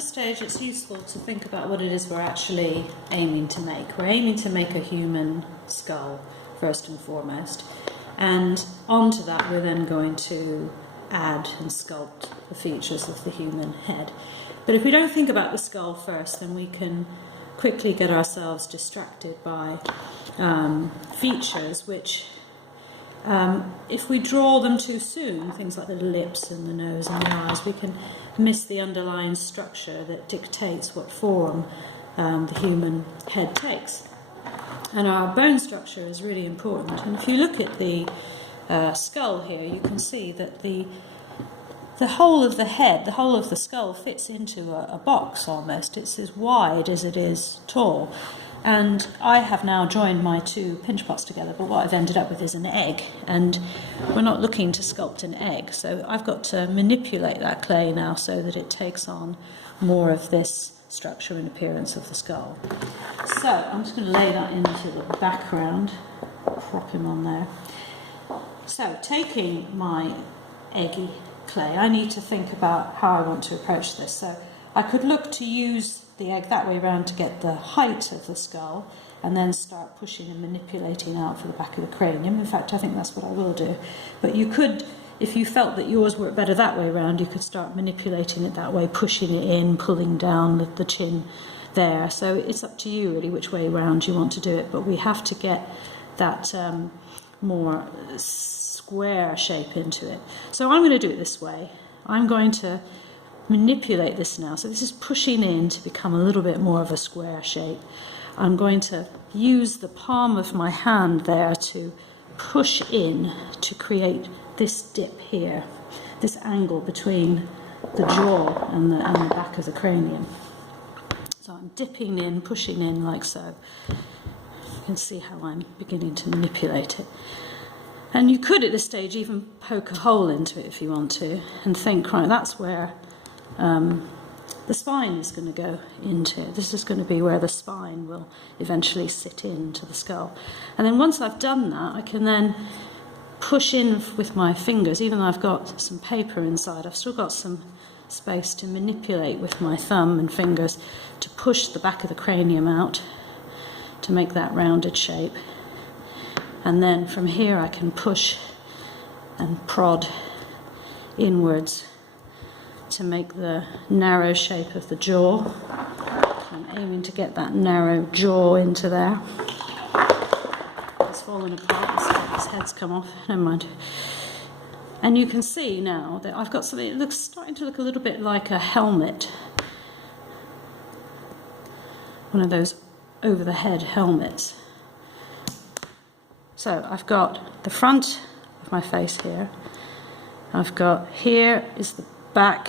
this stage it's useful to think about what it is we're actually aiming to make. We're aiming to make a human skull, first and foremost, and onto that we're then going to add and sculpt the features of the human head. But if we don't think about the skull first, then we can quickly get ourselves distracted by features which, if we draw them too soon, things like the lips and the nose and the eyes, we can miss the underlying structure that dictates what form the human head takes. And our bone structure is really important. And if you look at the skull here, you can see that the whole of the head, the whole of the skull fits into a box almost. It's as wide as it is tall. And I have now joined my two pinch pots together, but what I've ended up with is an egg. And we're not looking to sculpt an egg, so I've got to manipulate that clay now so that it takes on more of this structure and appearance of the skull. So I'm just going to lay that into the background, prop him on there. So taking my eggy clay, I need to think about how I want to approach this. So I could look to use the egg that way around to get the height of the skull and then start pushing and manipulating out for the back of the cranium. In fact, I think that's what I will do. But you could, if you felt that yours worked better that way around, you could start manipulating it that way, pushing it in, pulling down the chin there. So it's up to you really which way around you want to do it, but we have to get that more square shape into it. So I'm going to do it this way. I'm going to manipulate this now. So this is pushing in to become a little bit more of a square shape. I'm going to use the palm of my hand there to push in to create this dip here, this angle between the jaw and the back of the cranium. So I'm dipping in, pushing in like so. You can see how I'm beginning to manipulate it. And you could at this stage even poke a hole into it if you want to and think, right, that's where the spine is going to go into. This is going to be where the spine will eventually sit into the skull. And then once I've done that, I can then push in with my fingers. Even though I've got some paper inside, I've still got some space to manipulate with my thumb and fingers to push the back of the cranium out to make that rounded shape. And then from here I can push and prod inwards to make the narrow shape of the jaw. I'm aiming to get that narrow jaw into there. It's fallen apart, his head's come off, never mind. And you can see now that I've got something, it looks starting to look a little bit like a helmet. One of those over the head helmets. So I've got the front of my face here. I've got here is the back